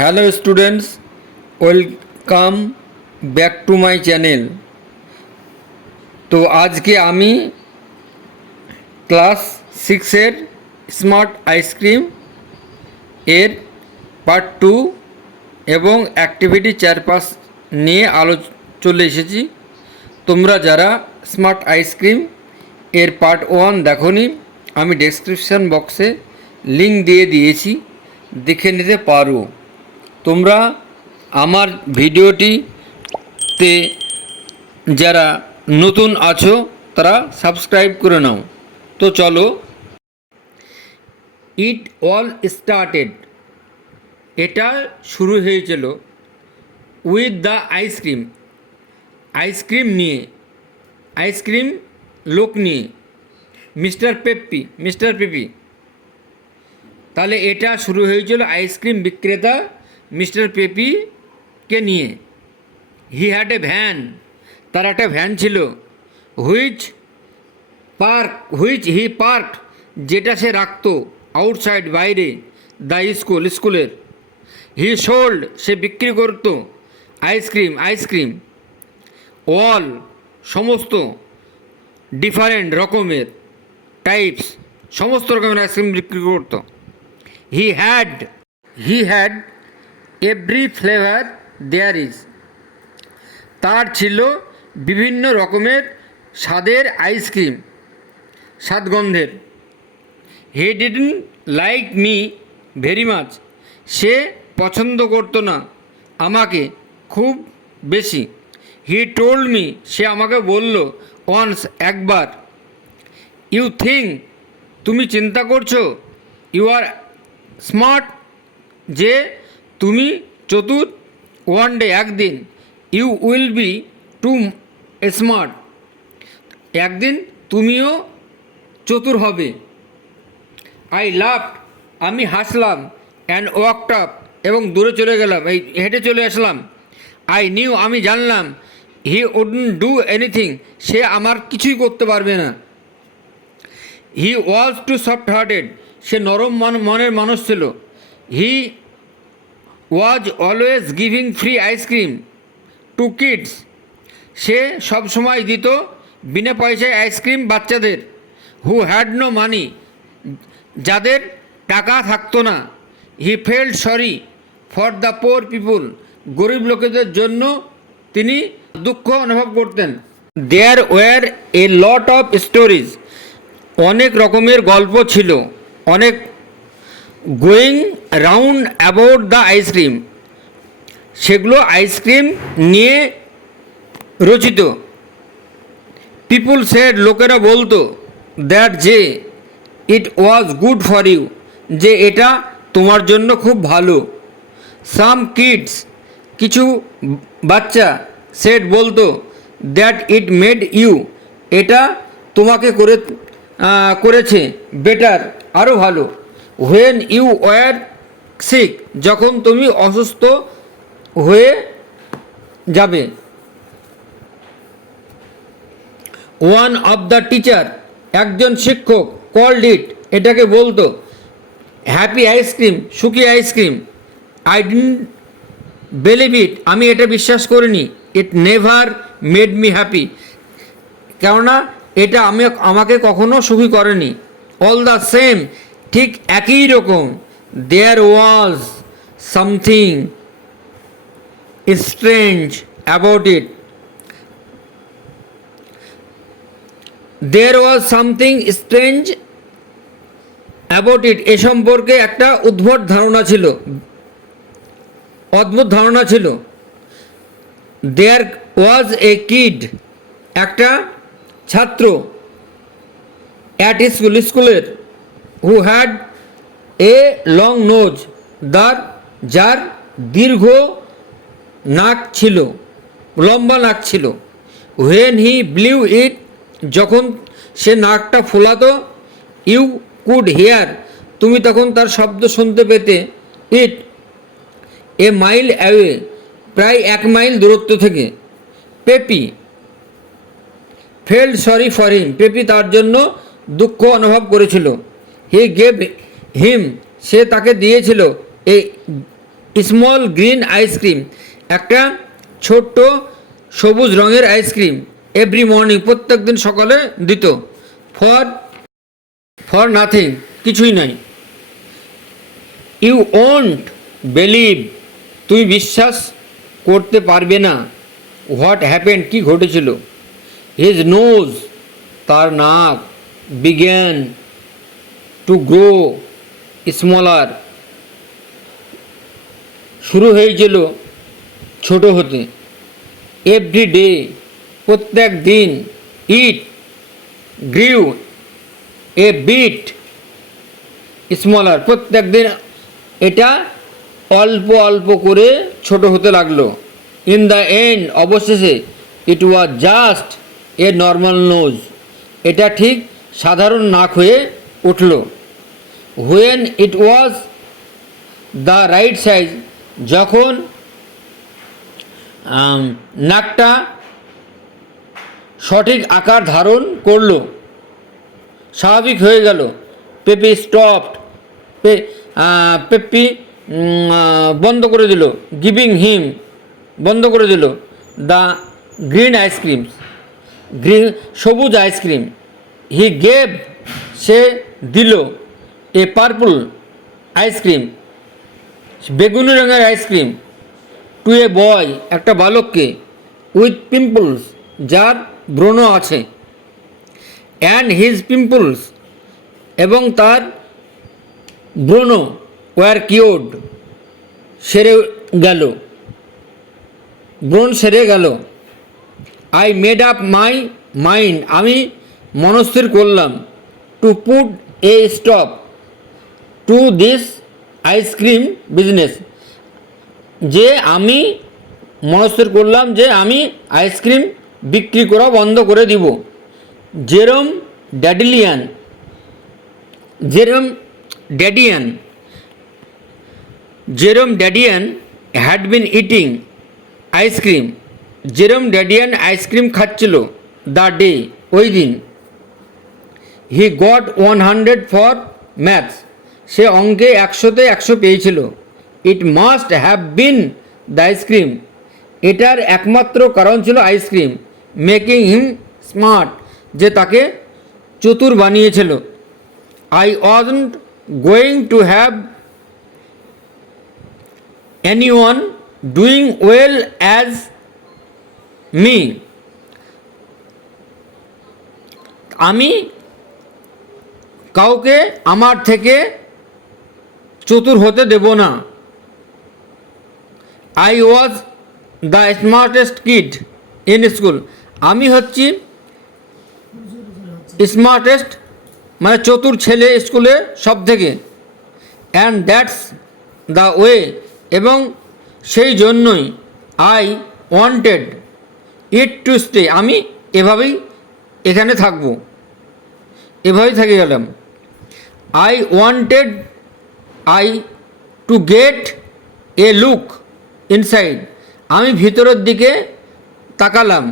Hello students, welcome back to my channel. তো আজকে আমি ক্লাস 6-এর স্মার্ট আইসক্রিম এর পার্ট 2 এবং অ্যাক্টিভিটি 4-5 নিয়ে চলে এসেছি। তোমরা যারা স্মার্ট আইসক্রিম এর পার্ট 1 দেখোনি, আমি ডেসক্রিপশান বক্সে লিঙ্ক দিয়ে দিয়েছি, দেখে নিতে পারো। তোমরা আমার ভিডিওটিতে যারা নতুন আছো তারা সাবস্ক্রাইব করে নাও। তো চলো, ইট অল স্টার্টেড, এটা শুরু হয়েছিল উইথ দ্য আইসক্রিম, আইসক্রিম নিয়ে, আইসক্রিম লোক নিয়ে, মিস্টার পেপি। তাহলে এটা শুরু হয়েছিল আইসক্রিম বিক্রেতা মিস্টার পেপিকে নিয়ে। হি হ্যাড এ ভ্যান, তার একটা ভ্যান ছিল। হুইচ হি পার্ক, যেটা সে রাখতো আউটসাইড, বাইরে, দ্য স্কুলের। হি সোল্ড, সে বিক্রি করতো আইসক্রিম। অল, সমস্ত, ডিফারেন্ট রকমের, টাইপস, সমস্ত রকমের আইসক্রিম বিক্রি করতো। He had every flavour there is, তার ছিল বিভিন্ন রকমের স্বাদের আইসক্রিম, স্বাদগন্ধের। He didn't like me very much, সে পছন্দ করতো না আমাকে খুব বেশি। হি টোল্ড মি, সে আমাকে বলল, ওয়ান্স, একবার। ইউ থিঙ্ক, তুমি চিন্তা করছো, ইউ আর স্মার্ট, যে তুমি চতুর। ওয়ান ডে, একদিন, you will be too smart, একদিন তুমিও চতুর হবে। আই লাফড, আমি হাসলাম। অ্যান্ড ওয়াকড আপ, এবং দূরে চলে গেলাম, এই হেঁটে চলে আসলাম। আই নিউ, আমি জানলাম। হি উডন্ট ডু এনিথিং, সে আমার কিছুই করতে পারবে না। He was too soft hearted, সে নরম মনের মানুষ ছিল। He was always giving free ice cream to kids, সে সবসময় দিত বিনা পয়সায় আইসক্রিম বাচ্চাদের। হু হ্যাড নো মানি, যাদের টাকা থাকতো না। He felt sorry for the poor people, গরিব লোকেদের জন্য তিনি দুঃখ অনুভব করতেন। There were a lot of stories, অনেক রকমের গল্প ছিল, অনেক going round about the ice cream, সেগুলো আইসক্রিম নিয়ে রচিত। পিপুল সেড, লোকেরা বলতো, দ্যাট, যে, it was good for you, যে এটা তোমার জন্য খুব ভালো। সাম কিডস, কিছু বাচ্চা, সেড, বলতো, দ্যাট ইট মেড ইউ, এটা তোমাকে করেছে বেটার, আরও ভালো। হোয়েন ইউ ওয়ার সিক, যখন তুমি অসুস্থ হয়ে যাবে। ওয়ান অফ দ্য টিচার, একজন শিক্ষক, কল্ড ইট, এটাকে বলতো, হ্যাপি আইসক্রিম, সুখী ice cream. I didn't believe it, আমি এটা বিশ্বাস করিনি। It never made me happy, কেননা এটা আমাকে কখনো সুখী করেনি। অল দ্য সেম, ঠিক একই রকম। There was something strange about it, there was something strange about it, এ সম্পর্কে একটা অদ্ভুত ধারণা ছিল। দেয়ার ওয়াজ এ কিড, একটা ছাত্র, অ্যাট স্কুলের, who had a long nose, যার দীর্ঘ নাক ছিল, লম্বা নাক ছিল। হোয়েন হি ব্লিউ ইট, যখন সে নাকটা ফোলাতো। ইউ কুড হিয়ার, তুমি তখন তার শব্দ শুনতে পেতে। ইট এ মাইল অ্যাওয়ে, প্রায় 1 মাইল দূরত্ব থেকে। Peppy felt sorry for him, Peppy তার জন্য দুঃখ অনুভব করেছিল। হি গেভ হিম, সে তাকে দিয়েছিল স্মল গ্রিন আইসক্রিম, একটা ছোট্ট সবুজ রঙের আইসক্রিম, এভরি মর্নিং, প্রত্যেক দিন সকালে দিত। ফর ফর নাথিং, কিছুই নয়। ইউ ওন্ট বিলিভ, তুই বিশ্বাস করতে পারবে না। হোয়াট হ্যাপেন্ড, কী ঘটেছিল। হিজ নোজ, তার নাক, বিগ্যান টু গ্রো স্মলার, শুরু হয়েছিল ছোট হতে। এভরি ডে, প্রত্যেক দিন। ইট গ্রিউ এ বিট স্মলার, প্রত্যেক দিন এটা অল্প অল্প করে ছোট হতে লাগলো। ইন দ্য এন্ড, অবশেষে, it was just a normal nose, এটা ঠিক সাধারণ নাক হয়ে উঠল। When it was the right size, যখন নাকটা সঠিক আকার ধারণ করল, স্বাভাবিক হয়ে গেল। পেপি স্টপড, পেপি বন্ধ করে দিল। গিভিং হিম, বন্ধ করে দিল। দ্য গ্রিন আইসক্রিম, সবুজ আইসক্রিম। হি গেভ, সে দিল। এ পার্পল আইসক্রিম, বেগুনি রঙের আইসক্রিম। টু এ বয়, একটা বালককে। উইথ পিম্পলস, যার ব্রণ আছে। অ্যান্ড হিজ পিম্পলস, এবং তার ব্রণ ওয়ার কিওর্ড, সেরে গেল, ব্রণ সেরে গেল। I made up my mind, আমি মনস্থির করলাম। To put a stop to this ice cream business, যে আমি মনস্থির করলাম যে আমি আইসক্রিম বিক্রি করা বন্ধ করে দিব। Jerome Dadilian, Jerome Dadian had been eating ice cream, Jerome Dadian ice cream খাচ্ছিল। দ্য ডে, ওই দিন। হি গট 100 ফর ম্যাথস, সে অঙ্কে 100-তে 100 পেয়েছিল। It must have been the ice cream, এটার একমাত্র কারণ ছিল আইসক্রিম। মেকিং হিম স্মার্ট, যে তাকে চতুর বানিয়েছিল। I wasn't going to have anyone doing well as me, আমি কাউকে আমার থেকে চতুর হতে দেব না। I was the smartest kid in school, আমি হচ্ছি স্মার্টেস্ট, মানে চতুর ছেলে স্কুলে সব থেকে। অ্যান্ড দ্যাটস দ্য ওয়ে, এবং সেই জন্যই I wanted it to stay, আমি এভাবেই এখানে থাকবো, এভাবেই থেকে গেলাম। I wanted I to get a look inside, আমি ভিতরের দিকে তাকালাম।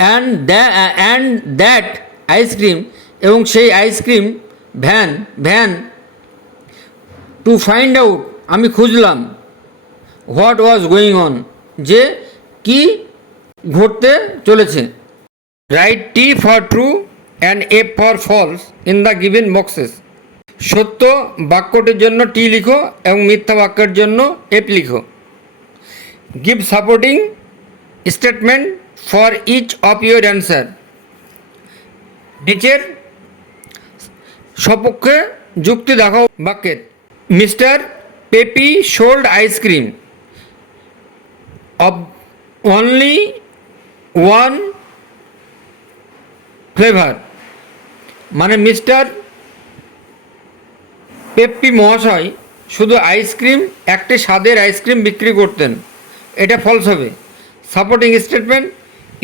অ্যান্ড দ্যাট আইসক্রিম, এবং সেই ice cream van to find out, আমি খুঁজলাম। হোয়াট ওয়াজ গোয়িং অন, যে কি ঘটতে চলেছে। Write T for true and F for false in the given boxes, সত্য বাক্যটির জন্য টি লিখো এবং মিথ্যা বাক্যের জন্য এফ লিখো। Give supporting statement for each of your answer, নিচের সপক্ষে যুক্তি দেখাও বাক্যের। Mister Peppy sold ice cream of only one flavour, মানে মিস্টার পেপ্পি মহাশয় শুধু আইসক্রিম, একটি স্বাদের আইসক্রিম বিক্রি করতেন, এটা ফলস হবে। Supporting statement,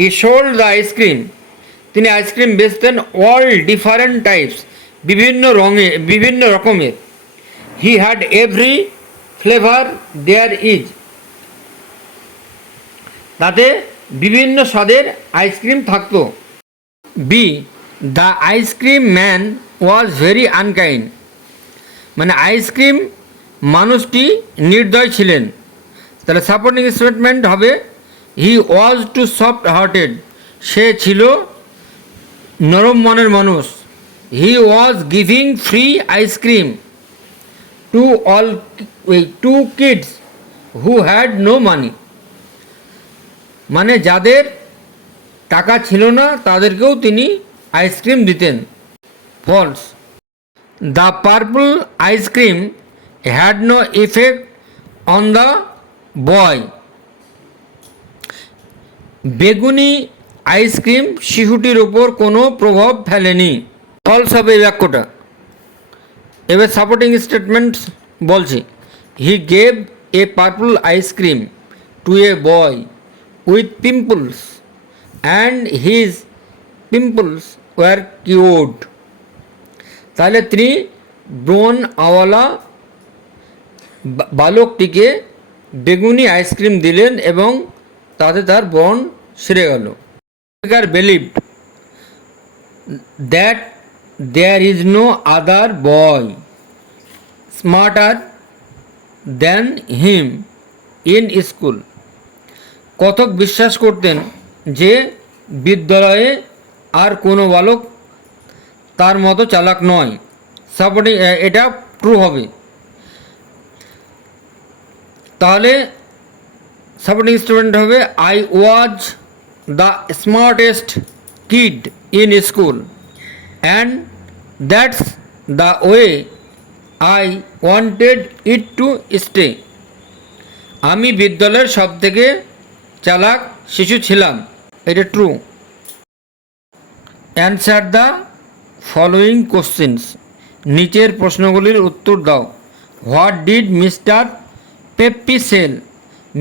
he sold the ice cream, তিনি আইসক্রিম বেচতেন। অল ডিফারেন্ট টাইপস, বিভিন্ন রকমের। He had every flavour there is, তাতে বিভিন্ন স্বাদের আইসক্রিম থাকতো। B, the ice cream man was very unkind, মানে আইসক্রিম মানুষটি নির্দয় ছিলেন। তাহলে সাপোর্টিং স্টেটমেন্ট হবে he was too soft hearted, সে ছিল নরম মনের মানুষ। He was giving free ice cream to all to kids who had no money, মানে যাদের টাকা ছিল না তাদেরকেও তিনি আইসক্রিম দিতেন। False, the purple ice cream had no effect on the boy, বেগুনি আইসক্রিম শিশুটির ওপর কোনো প্রভাব ফেলেনি। ফলস হবে এই বাক্যটা। এবার সাপোর্টিং স্টেটমেন্ট বলছে he gave a purple ice cream to a boy with pimples and his pimples were cured, তাহলে তিনি ব্রণ আওয়ালা বালকটিকে বেগুনি আইসক্রিম দিলেন এবং তাতে তার ব্রণ সেরে গেল। Speaker believed that there is no other boy smarter than him in school, কথক বিশ্বাস করতেন যে বিদ্যালয়ে আর কোনো বালক তার মতো চালাক নয়। সাপোর্টিং এটা ট্রু হবে। তাহলে সাপোর্টিং স্টেটমেন্ট হবে I was the smartest kid in school and that's the way I wanted it to stay, আমি বিদ্যালয়ের সবথেকে চালাক শিশু ছিলাম, এটা true. Answer the following questions, নিচের প্রশ্নগুলির উত্তর দাও। What did mister Peppy sell,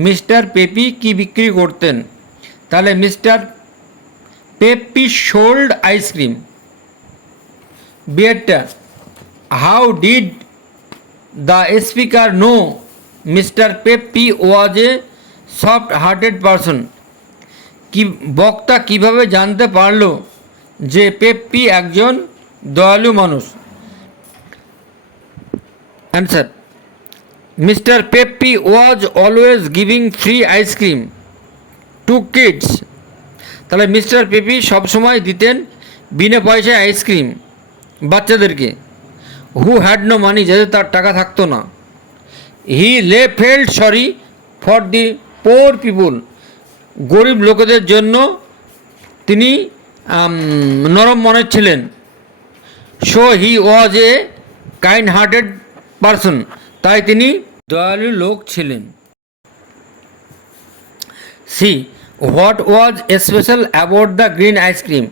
mister Peppy কি বিক্রি করতেন? তাহলে মিস্টার পেপ্পি সোল্ড আইসক্রিম। বিয়েরটা, how did the speaker know mister Peppy was a soft hearted person, কি বক্তা কিভাবে জানতে পারল যে পেপ্পি একজন দয়ালু মানুষ? Answer, mister Peppy was always giving free ice cream to kids, তাহলে মিস্টার পেপি সবসময় দিতেন বিনা পয়সায় আইসক্রিম বাচ্চাদেরকে। হু হ্যাড নো মানি, যাদের তার টাকা থাকতো না। He felt sorry for the poor people, গরিব লোকেদের জন্য তিনি নরম মনের ছিলেন। So he was a kind hearted person, তাই তিনি দয়ালু লোক ছিলেন। C, what was special about the green ice cream,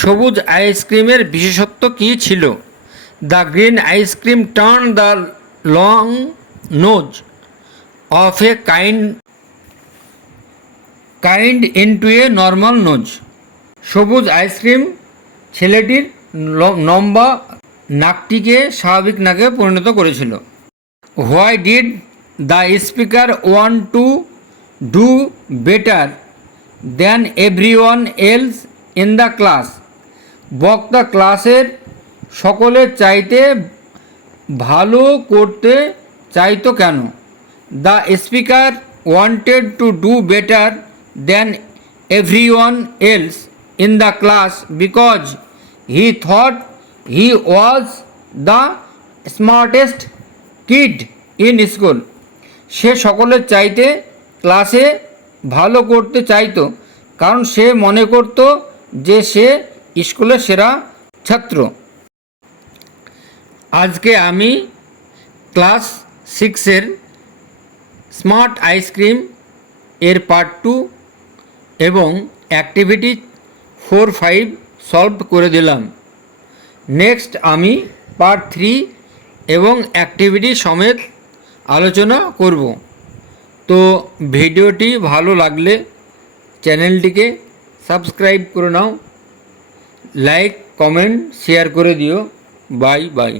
সবুজ আইসক্রিমের বিশেষত্ব কী ছিল? The green ice cream turn the long nose of a kind into a normal nose, সবুজ আইসক্রিম ছেলেটির লম্বা নাকটিকে স্বাভাবিক নাকে পরিণত করেছিল। Why did the speaker want to do better than everyone else in the class, বক্তা ক্লাসের সকলের চাইতে ভালো করতে চাইতো কেন? The speaker wanted to do better than everyone else in the class because he thought he was the smartest kid in school, সে সকলের চাইতে ক্লাসে ভালো করতে চাইতো কারণ সে মনে করত যে সে স্কুলের সেরা ছাত্র। আজকে আমি ক্লাস 6-এর স্মার্ট আইসক্রিম এর পার্ট 2 এবং অ্যাক্টিভিটি 4-5 সলভ করে দিলাম। নেক্সট আমি পার্ট 3 এবং অ্যাক্টিভিটি সমেত আলোচনা করব। তো ভিডিওটি ভালো লাগলে চ্যানেলটিকে সাবস্ক্রাইব করে নাও, লাইক কমেন্ট শেয়ার করে দিও। Bye bye.